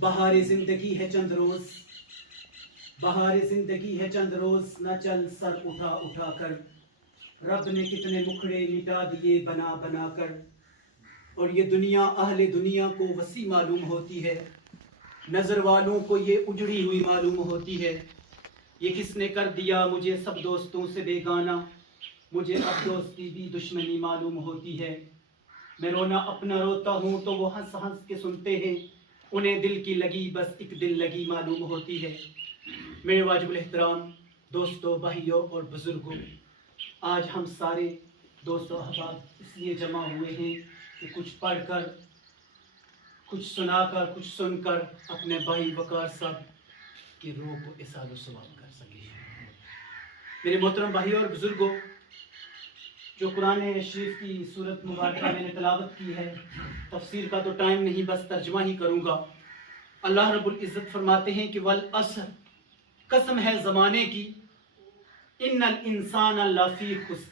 بہار زندگی ہے چند روز، بہار زندگی ہے چند روز، نہ چل سر اٹھا اٹھا کر، رب نے کتنے مکھڑے مٹا دیے بنا بنا کر، اور یہ دنیا اہل دنیا کو وسیع معلوم ہوتی ہے، نظر والوں کو یہ اجڑی ہوئی معلوم ہوتی ہے۔ یہ کس نے کر دیا مجھے سب دوستوں سے بیگانہ، مجھے اب دوستی بھی دشمنی معلوم ہوتی ہے۔ میں رونا اپنا روتا ہوں تو وہ ہنس ہنس کے سنتے ہیں، انہیں دل کی لگی بس ایک دل لگی معلوم ہوتی ہے۔ میرے واجب الاحترام دوستوں، بھائیوں اور بزرگوں، آج ہم سارے دوست و احباب اس لیے جمع ہوئے ہیں کہ کچھ پڑھ کر، کچھ سنا کر، کچھ سن کر اپنے بھائی وقار صاحب کی روح کو احساس و ثواب کر سکیں۔ میرے محترم بھائیوں اور بزرگوں، جو قرآن شریف کی سورت مبارکہ میں نے تلاوت کی ہے، تفسیر کا تو ٹائم نہیں، بس ترجمہ ہی کروں گا۔ اللہ رب العزت فرماتے ہیں کہ والعصر، قسم ہے زمانے کی، ان الانسان لفی خسر،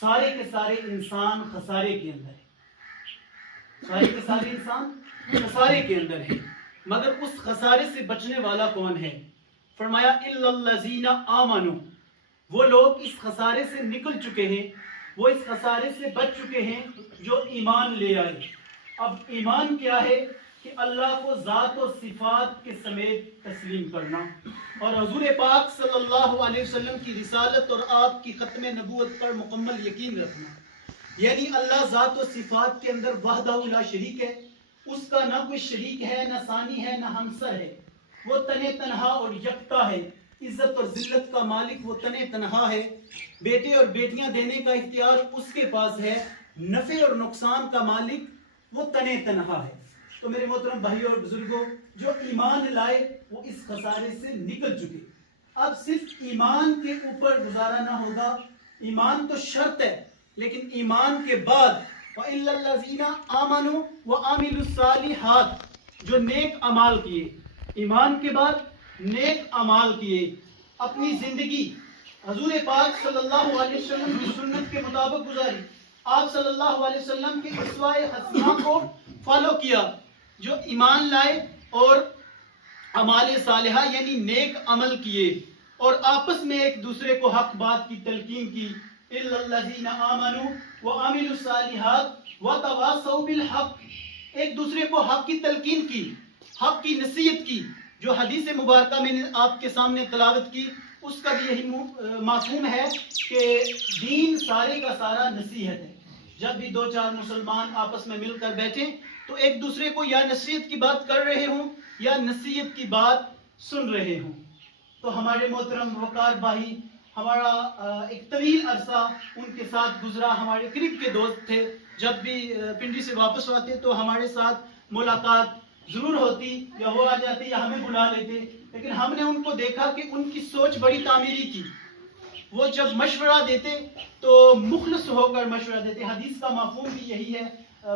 سارے کے سارے انسان خسارے کے اندر ہے، سارے کے سارے انسان خسارے کے اندر ہے، مگر اس خسارے سے بچنے والا کون ہے؟ فرمایا الا الذین آمنوا، وہ لوگ اس خسارے سے نکل چکے ہیں، وہ اس خسارے سے بچ چکے ہیں جو ایمان لے آئے۔ اب ایمان کیا ہے؟ کہ اللہ کو ذات و صفات کے سمیت تسلیم کرنا، اور حضور پاک صلی اللہ علیہ وسلم کی رسالت اور آپ کی ختم نبوت پر مکمل یقین رکھنا۔ یعنی اللہ ذات و صفات کے اندر وحدہ لا شریک ہے، اس کا نہ کوئی شریک ہے، نہ ثانی ہے، نہ ہمسر ہے، وہ تنے تنہا اور یکتا ہے، عزت اور ذلت کا مالک وہ تنے تنہا ہے، بیٹے اور بیٹیاں دینے کا اختیار اس کے پاس ہے، نفع اور نقصان کا مالک وہ تنے تنہا ہے۔ تو میرے محترم بھائیوں اور بزرگوں، جو ایمان لائے وہ اس خسارے سے نکل چکے۔ اب صرف ایمان کے اوپر گزارا نہ ہوگا، ایمان تو شرط ہے، لیکن ایمان کے بعد وَإِلَّا الَّذِينَ آمَنُوا وَعَمِلُوا الصَّالِحَاتِ، جو نیک اعمال کیے، ایمان کے بعد نیک اعمال کیے، اپنی زندگی حضور پاک صلی اللہ علیہ وسلم کی سنت کے مطابق گزاری، آپ صلی اللہ علیہ وسلم کے اسوہ حسنہ کو فالو کیا، جو ایمان لائے اور اعمال صالحہ یعنی نیک عمل کیے، اور آپس میں ایک دوسرے کو حق بات کی تلقین کی، الا الذین آمنوا وعملوا الصالحات وتواصوا بالحق، ایک دوسرے کو حق کی تلقین کی، حق کی نصیحت کی۔ جو حدیث مبارکہ میں نے آپ کے سامنے تلاوت کی، اس کا بھی یہی مفہوم ہے کہ دین سارے کا سارا نصیحت ہے۔ جب بھی دو چار مسلمان آپس میں مل کر بیٹھیں تو ایک دوسرے کو یا نصیحت کی بات کر رہے ہوں یا نصیحت کی بات سن رہے ہوں۔ تو ہمارے محترم وقار بھائی، ہمارا ایک طویل عرصہ ان کے ساتھ گزرا، ہمارے قریب کے دوست تھے، جب بھی پنڈی سے واپس آتے تو ہمارے ساتھ ملاقات ضرور ہوتی، یا وہ آ جاتے یا ہمیں بلا لیتے، لیکن ہم نے ان کو دیکھا کہ ان کی سوچ بڑی تعمیری تھی۔ وہ جب مشورہ دیتے تو مخلص ہو کر مشورہ دیتے۔ حدیث کا مفہوم بھی یہی ہے،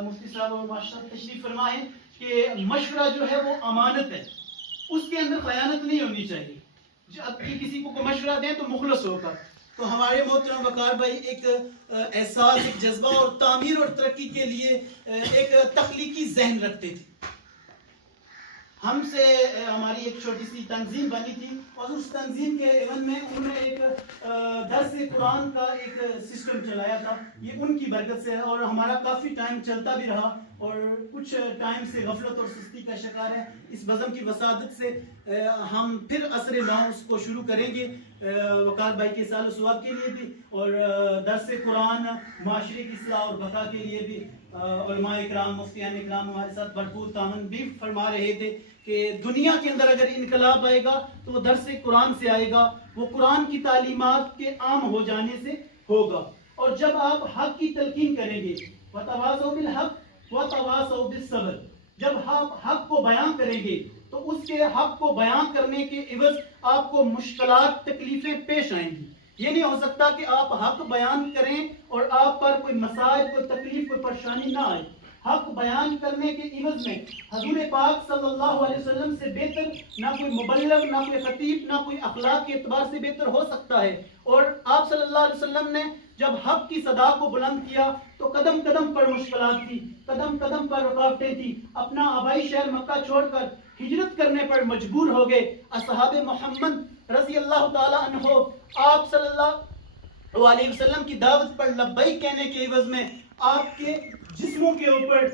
مفتی صاحب اور ماشاءاللہ تشریف فرمائیں، کہ مشورہ جو ہے وہ امانت ہے، اس کے اندر خیانت نہیں ہونی چاہیے۔ جب بھی کسی کو مشورہ دیں تو مخلص ہو کر۔ تو ہمارے محترم وقار بھائی ایک احساس، ایک جذبہ اور تعمیر اور ترقی کے لیے ایک تخلیقی ذہن رکھتے تھے۔ ہم سے ہماری ایک چھوٹی سی تنظیم بنی تھی، اور اس تنظیم کے ایون میں انہوں نے ایک درس قرآن کا ایک سسٹم چلایا تھا، یہ ان کی برکت سے ہے، اور ہمارا کافی ٹائم چلتا بھی رہا، اور کچھ ٹائم سے غفلت اور سستی کا شکار ہے۔ اس بزم کی وسادت سے ہم پھر عصر نو اس کو شروع کریں گے، وقار بھائی کے سال و ثواب کے لیے بھی، اور درس قرآن معاشرے کی اصلاح اور بقا کے لیے بھی۔ علماء اکرام، مفتیان اکرام ہمارے ساتھ بھرپور تعاون بھی فرما رہے تھے کہ دنیا کے اندر اگر انقلاب آئے گا تو وہ درس قرآن سے آئے گا، وہ قرآن کی تعلیمات کے عام ہو جانے سے ہوگا۔ اور جب آپ حق کی تلقین کریں گے، وَتَوَاصَوْا بِالْحَقِّ وَتَوَاصَوْا بِالصَّبْرِ، جب آپ حق کو بیان کریں گے تو اس کے حق کو بیان کرنے کے عوض آپ کو مشکلات، تکلیفیں پیش آئیں گی۔ یہ نہیں ہو سکتا کہ آپ حق بیان کریں اور آپ پر کوئی مسائل، کوئی تکلیف، کوئی پریشانی نہ آئے۔ حق بیان کرنے کے عوض میں حضور پاک صلی اللہ علیہ وسلم سے بہتر نہ کوئی مبلغ، نہ کوئی خطیب، نہ کوئی اخلاق کے اعتبار سے بہتر ہو سکتا ہے۔ اور آپ صلی اللہ علیہ وسلم نے جب حق کی صدا کو بلند کیا تو قدم قدم پر مشکلات تھی، قدم قدم پر رکاوٹیں تھی، اپنا آبائی شہر مکہ چھوڑ کر ہجرت کرنے پر مجبور ہو گئے۔ اصحاب محمد رضی اللہ تعالی عنہ آپ صلی اللہ علیہ وسلم کی دعوت پر لبیک کہنے کے عوض میں آپ کے جسموں کے اوپر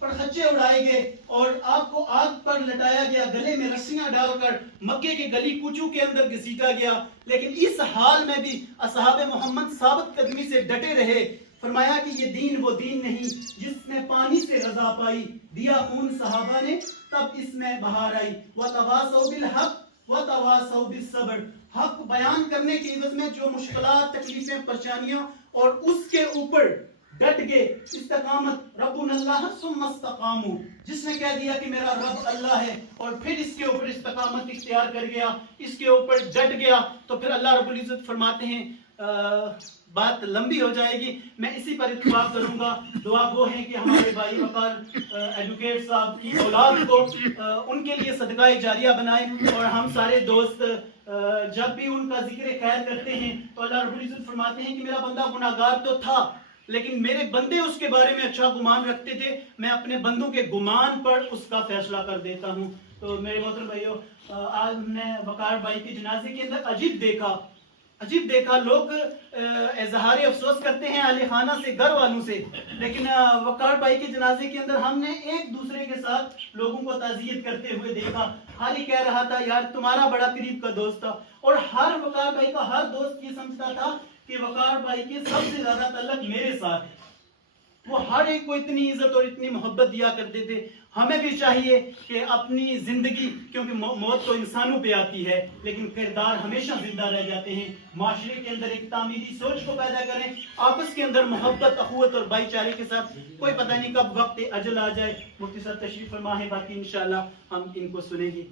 پرخچے اڑائے گئے اور آپ کو آگ پر لٹایا گیا، گلے میں رسیاں ڈال کر مکے کے گلی کوچوں کے اندر گھسیٹا گیا، لیکن اس حال میں بھی اصحاب محمد ثابت قدمی سے ڈٹے رہے۔ فرمایا کہ یہ دین وہ دین نہیں جس نے پانی سے غذا پائی، دیا خون صحابہ نے تب اس میں بہار آئی۔ وَتَوَاصَوْا بِالْحَقِّ وَتَوَاصَوْا بِالصَّبْرِ، حق بیان کرنے کے عوض میں جو مشکلات، تکلیفیں، پریشانیاں اور اس کے اوپر ڈٹ گئے، استقامت، ربنا اللہ ثم استقاموا، جس نے کہہ دیا کہ میرا رب اللہ ہے اور پھر اس کے اوپر استقامت اختیار کر گیا، اس کے اوپر ڈٹ گیا، تو پھر اللہ رب العزت فرماتے ہیں بات لمبی ہو جائے گی، میں اسی پر اتفاق کروں گا۔ دعا وہ ہے کہ ہمارے بھائی وقار ایڈوکیٹ صاحب کی اولاد کو ان کے لیے صدقہ جاریہ بنائے، اور ہم سارے دوست جب بھی ان کا ذکر خیر کرتے ہیں تو اللہ رب العزت فرماتے ہیں کہ میرا بندہ گناہگار تو تھا لیکن میرے بندے اس کے بارے میں اچھا گمان رکھتے تھے، میں اپنے بندوں کے گمان پر اس کا فیصلہ کر دیتا ہوں۔ تو میرے محترم بھائیو، آج ہم نے وقار بھائی کے جنازے کے اندر عجیب دیکھا، لوگ اظہار افسوس کرتے ہیں اہل خانہ سے، گھر والوں سے، لیکن وقار بھائی کے جنازے کے اندر ہم نے ایک دوسرے کے ساتھ لوگوں کو تعزیت کرتے ہوئے دیکھا۔ ہر ہی کہہ رہا تھا یار تمہارا بڑا قریب کا دوست تھا، اور ہر وقار بھائی کا ہر دوست یہ سمجھتا تھا کہ وقار بھائی کے سب سے زیادہ تعلق میرے ساتھ ہے۔ وہ ہر ایک کو اتنی عزت اور اتنی محبت دیا کرتے تھے۔ ہمیں بھی چاہیے کہ اپنی زندگی، کیونکہ موت تو انسانوں پہ آتی ہے لیکن کردار ہمیشہ زندہ رہ جاتے ہیں، معاشرے کے اندر ایک تعمیری سوچ کو پیدا کریں، آپس کے اندر محبت، اخوت اور بھائی چارے کے ساتھ۔ کوئی پتہ نہیں کب وقت اجل آ جائے۔ مفتی صاحب تشریف فرما ہے، باقی انشاءاللہ ہم ان کو سنیں گے۔